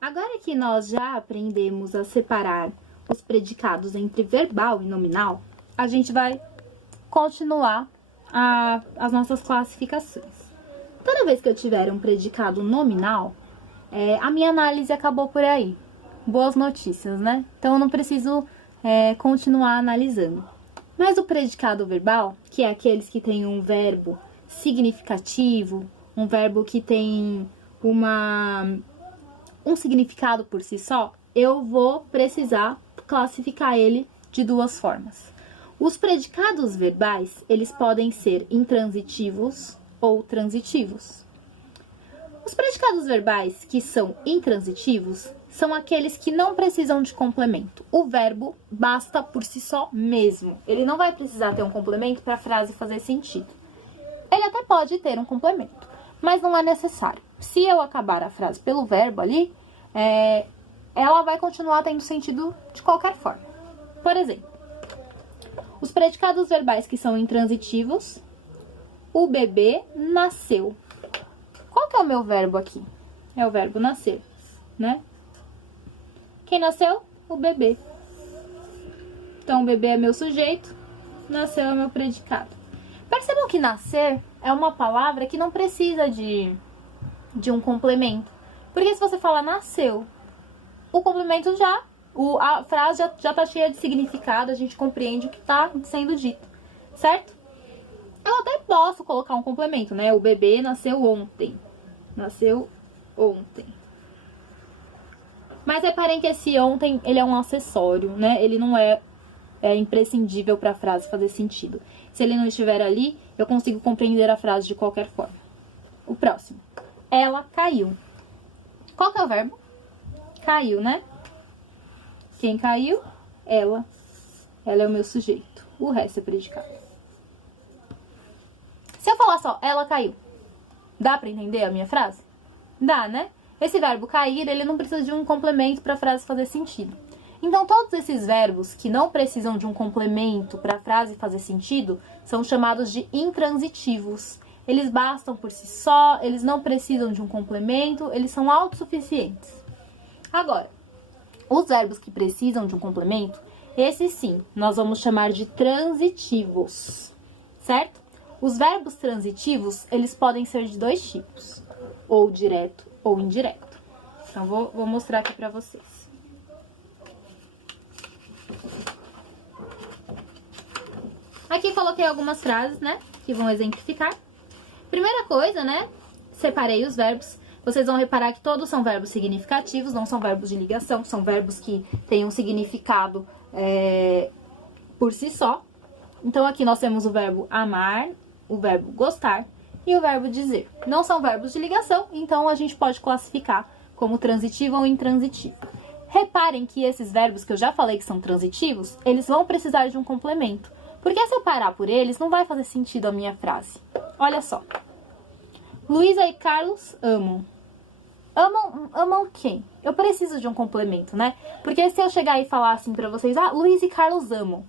Agora que nós já aprendemos a separar os predicados entre verbal e nominal, a gente vai continuar as nossas classificações. Toda vez que eu tiver um predicado nominal, a minha análise acabou por aí. Boas notícias, né? Então eu não preciso continuar analisando. Mas o predicado verbal, que é aqueles que tem um verbo significativo, um verbo que tem um significado por si só, eu vou precisar classificar ele de duas formas. Os predicados verbais, eles podem ser intransitivos ou transitivos. Os predicados verbais que são intransitivos são aqueles que não precisam de complemento. O verbo basta por si só mesmo. Ele não vai precisar ter um complemento para a frase fazer sentido. Ele até pode ter um complemento, mas não é necessário. Se eu acabar a frase pelo verbo ali, ela vai continuar tendo sentido de qualquer forma. Por exemplo, os predicados verbais que são intransitivos, o bebê nasceu. Qual que é o meu verbo aqui? É o verbo nascer, né? Quem nasceu? O bebê. Então, o bebê é meu sujeito, nasceu é meu predicado. Percebam que nascer é uma palavra que não precisa de um complemento. Porque se você fala nasceu, o complemento a frase já tá cheia de significado, a gente compreende o que está sendo dito, certo? Eu até posso colocar um complemento, né? O bebê nasceu ontem. Nasceu ontem. Mas reparem que esse ontem, ele é um acessório, né? Ele não é imprescindível para a frase fazer sentido. Se ele não estiver ali, eu consigo compreender a frase de qualquer forma. O próximo. Ela caiu. Qual que é o verbo? Caiu, né? Quem caiu? Ela. Ela é o meu sujeito. O resto é predicado. Se eu falar só, ela caiu, dá pra entender a minha frase? Dá, né? Esse verbo cair, ele não precisa de um complemento para a frase fazer sentido. Então, todos esses verbos que não precisam de um complemento para a frase fazer sentido são chamados de intransitivos. Eles bastam por si só, eles não precisam de um complemento, eles são autossuficientes. Agora, os verbos que precisam de um complemento, esses sim, nós vamos chamar de transitivos, certo? Os verbos transitivos, eles podem ser de dois tipos, ou direto ou indireto. Então, vou mostrar aqui para vocês. Aqui coloquei algumas frases, né, que vão exemplificar. Primeira coisa, né, separei os verbos. Vocês vão reparar que todos são verbos significativos, não são verbos de ligação, são verbos que têm um significado por si só. Então, aqui nós temos o verbo amar, o verbo gostar e o verbo dizer. Não são verbos de ligação, então a gente pode classificar como transitivo ou intransitivo. Reparem que esses verbos que eu já falei que são transitivos, eles vão precisar de um complemento. Porque se eu parar por eles, não vai fazer sentido a minha frase. Olha só. Luísa e Carlos amam. Amam quem? Eu preciso de um complemento, né? Porque se eu chegar e falar assim pra vocês, Luísa e Carlos amam,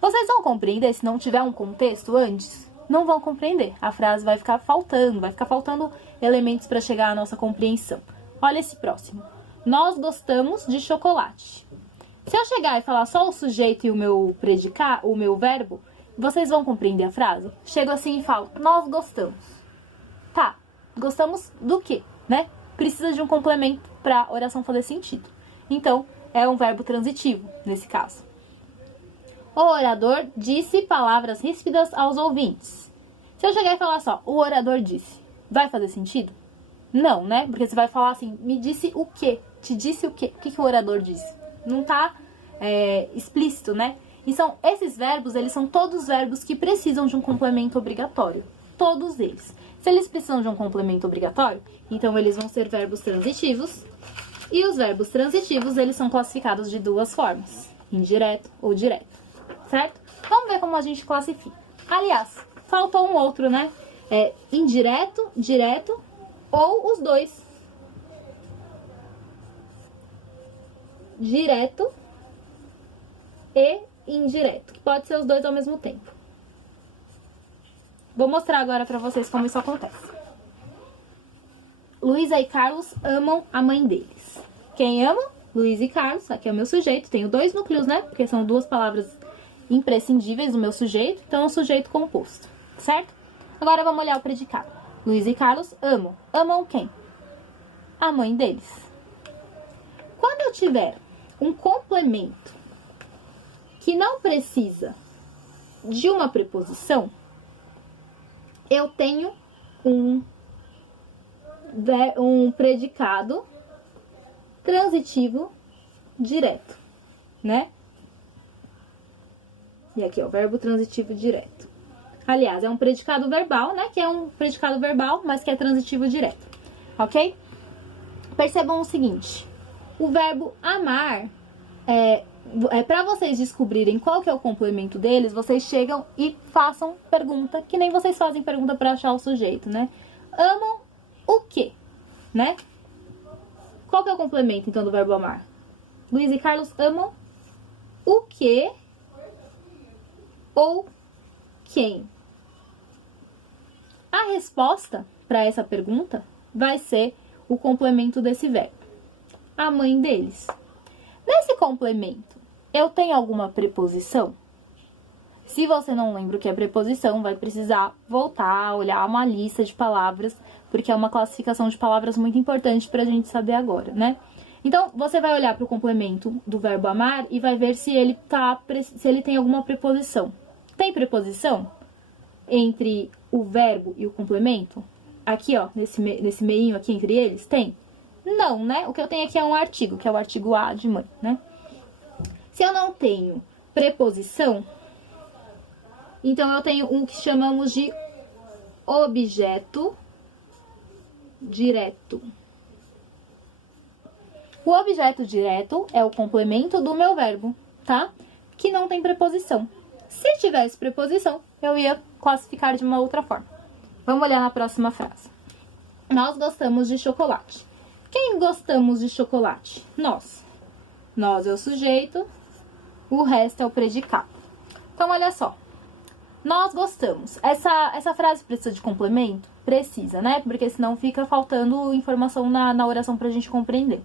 vocês vão compreender se não tiver um contexto antes? Não vão compreender. A frase vai ficar faltando elementos para chegar à nossa compreensão. Olha esse próximo. Nós gostamos de chocolate. Se eu chegar e falar só o sujeito e o meu o meu verbo, vocês vão compreender a frase? Chego assim e falo, nós gostamos. Tá, gostamos do quê, né? Precisa de um complemento para a oração fazer sentido. Então, é um verbo transitivo, nesse caso. O orador disse palavras ríspidas aos ouvintes. Se eu chegar e falar só, o orador disse, vai fazer sentido? Não, né? Porque você vai falar assim, me disse o quê? Te disse o quê? O que o orador disse? Não tá explícito, né? E esses verbos, eles são todos verbos que precisam de um complemento obrigatório. Todos eles. Se eles precisam de um complemento obrigatório, então eles vão ser verbos transitivos. E os verbos transitivos, eles são classificados de duas formas, indireto ou direto. Certo? Vamos ver como a gente classifica. Aliás, faltou um outro, né? Indireto, direto ou os dois. Direto e indireto, que pode ser os dois ao mesmo tempo. Vou mostrar agora pra vocês como isso acontece. Luísa e Carlos amam a mãe deles. Quem ama? Luiz e Carlos. Aqui é o meu sujeito. Tenho dois núcleos, né? Porque são duas palavras imprescindíveis do meu sujeito. Então, é um sujeito composto, certo? Agora, vamos olhar o predicado. Luiz e Carlos amam. Amam quem? A mãe deles. Quando eu tiver um complemento que não precisa de uma preposição, eu tenho um predicado transitivo direto, né? E aqui, ó, verbo transitivo direto. Aliás, é um predicado verbal, né? Que é um predicado verbal, mas que é transitivo direto, ok? Percebam o seguinte, o verbo amar, para vocês descobrirem qual que é o complemento deles, vocês chegam e façam pergunta, que nem vocês fazem pergunta para achar o sujeito, né? Amam o quê, né? Qual que é o complemento, então, do verbo amar? Luiz e Carlos amam o quê ou quem? A resposta para essa pergunta vai ser o complemento desse verbo. A mãe deles. Nesse complemento, eu tenho alguma preposição? Se você não lembra o que é preposição, vai precisar voltar, olhar uma lista de palavras, porque é uma classificação de palavras muito importante para a gente saber agora, né? Então, você vai olhar para o complemento do verbo amar e vai ver se ele tem alguma preposição. Tem preposição entre o verbo e o complemento? Aqui, ó, nesse meinho aqui entre eles, tem? Não, né? O que eu tenho aqui é um artigo, que é o artigo a de mãe, né? Se eu não tenho preposição, então eu tenho o que chamamos de objeto direto. O objeto direto é o complemento do meu verbo, tá? Que não tem preposição. Se tivesse preposição, eu ia classificar de uma outra forma. Vamos olhar na próxima frase. Nós gostamos de chocolate. Quem gostamos de chocolate? Nós. Nós é o sujeito, o resto é o predicado. Então, olha só. Nós gostamos. Essa frase precisa de complemento? Precisa, né? Porque senão fica faltando informação na oração pra gente compreender.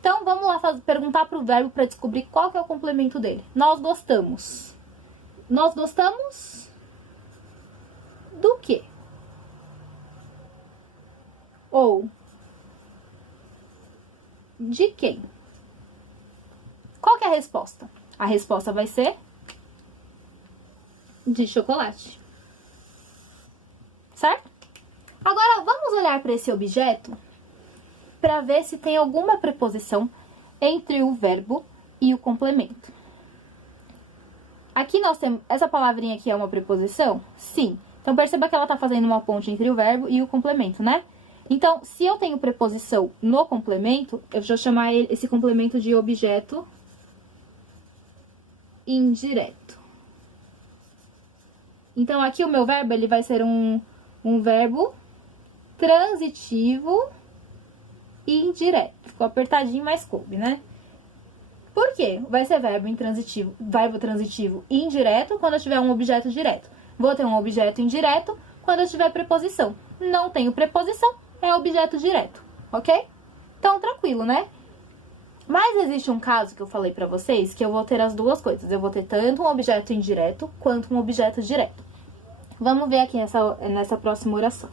Então, vamos lá perguntar pro verbo para descobrir qual que é o complemento dele. Nós gostamos. Nós gostamos do quê? Ou de quem? Qual que é a resposta? A resposta vai ser de chocolate. Certo? Agora, vamos olhar para esse objeto para ver se tem alguma preposição entre o verbo e o complemento. Aqui nós temos... Essa palavrinha aqui é uma preposição? Sim. Então, perceba que ela está fazendo uma ponte entre o verbo e o complemento, né? Então, se eu tenho preposição no complemento, eu vou chamar esse complemento de objeto indireto. Então, aqui o meu verbo ele vai ser um verbo transitivo indireto. Ficou apertadinho, mas coube, né? Por quê? Vai ser verbo transitivo indireto quando eu tiver um objeto direto. Vou ter um objeto indireto quando eu tiver preposição. Não tenho preposição, é objeto direto, ok? Então, tranquilo, né? Mas existe um caso que eu falei pra vocês que eu vou ter as duas coisas. Eu vou ter tanto um objeto indireto quanto um objeto direto. Vamos ver aqui nessa próxima oração.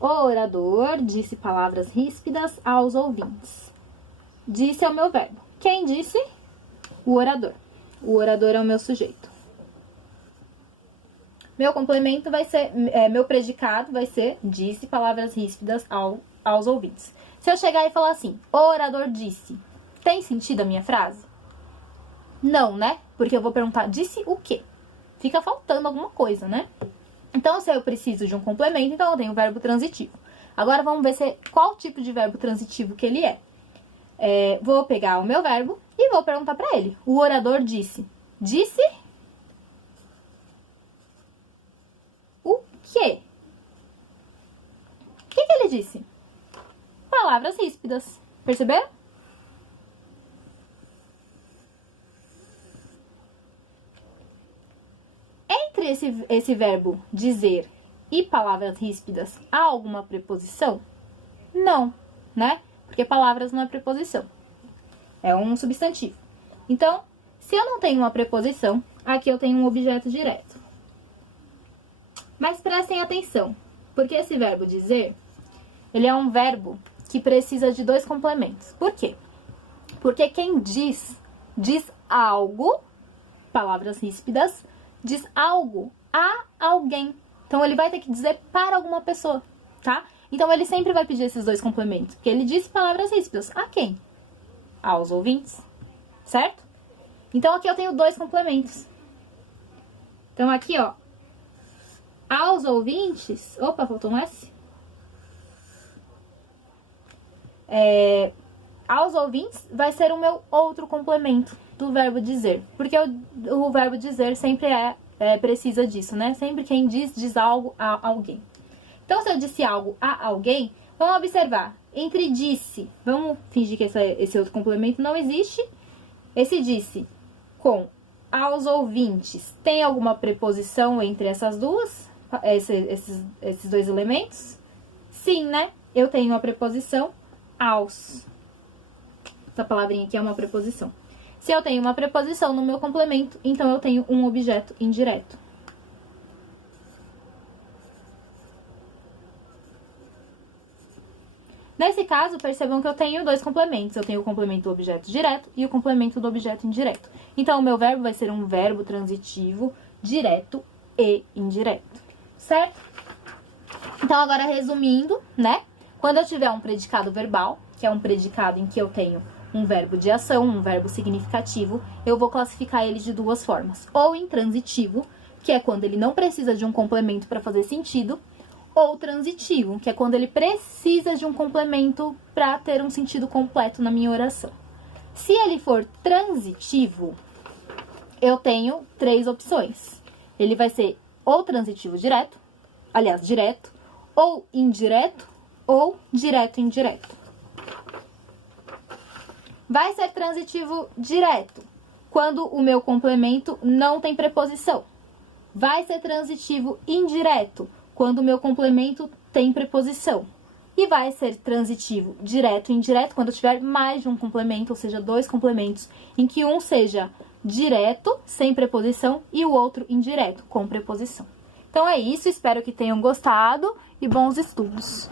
O orador disse palavras ríspidas aos ouvintes. Disse é o meu verbo. Quem disse? O orador. O orador é o meu sujeito. Meu complemento vai ser, meu predicado vai ser disse palavras ríspidas aos ouvintes. Se eu chegar e falar assim, o orador disse, tem sentido a minha frase? Não, né? Porque eu vou perguntar, disse o quê? Fica faltando alguma coisa, né? Então, se eu preciso de um complemento, então eu tenho o verbo transitivo. Agora, vamos ver qual tipo de verbo transitivo que ele é. Vou pegar o meu verbo e vou perguntar pra ele. O orador disse. Disse o quê? O que ele disse? Palavras ríspidas. Perceberam? Entre esse verbo dizer e palavras ríspidas, há alguma preposição? Não, né? Porque palavras não é preposição. É um substantivo. Então, se eu não tenho uma preposição, aqui eu tenho um objeto direto. Mas prestem atenção, porque esse verbo dizer, ele é um verbo que precisa de dois complementos. Por quê? Porque quem diz algo, palavras ríspidas, diz algo a alguém. Então, ele vai ter que dizer para alguma pessoa, tá? Então, ele sempre vai pedir esses dois complementos, porque ele diz palavras ríspidas. A quem? Aos ouvintes, certo? Então, aqui eu tenho dois complementos. Então, aqui, ó, aos ouvintes... Opa, faltou um S. Aos ouvintes vai ser o meu outro complemento do verbo dizer. Porque o verbo dizer sempre precisa disso, né? Sempre quem diz algo a alguém. Então, se eu disse algo a alguém, vamos observar. Entre disse, vamos fingir que esse outro complemento não existe. Esse disse com aos ouvintes, tem alguma preposição entre essas duas? Esses dois elementos? Sim, né? Eu tenho a preposição aos. Essa palavrinha aqui é uma preposição. Se eu tenho uma preposição no meu complemento, então eu tenho um objeto indireto. Nesse caso, percebam que eu tenho dois complementos. Eu tenho o complemento do objeto direto e o complemento do objeto indireto. Então, o meu verbo vai ser um verbo transitivo direto e indireto. Certo? Então, agora resumindo, né? Quando eu tiver um predicado verbal, que é um predicado em que eu tenho um verbo de ação, um verbo significativo, eu vou classificar ele de duas formas. Ou intransitivo, que é quando ele não precisa de um complemento para fazer sentido, ou transitivo, que é quando ele precisa de um complemento para ter um sentido completo na minha oração. Se ele for transitivo, eu tenho três opções. Ele vai ser ou transitivo direto, aliás, direto, ou indireto, ou direto-indireto. Vai ser transitivo direto quando o meu complemento não tem preposição. Vai ser transitivo indireto quando o meu complemento tem preposição. E vai ser transitivo direto e indireto quando eu tiver mais de um complemento, ou seja, dois complementos, em que um seja direto, sem preposição, e o outro indireto, com preposição. Então é isso, espero que tenham gostado e bons estudos!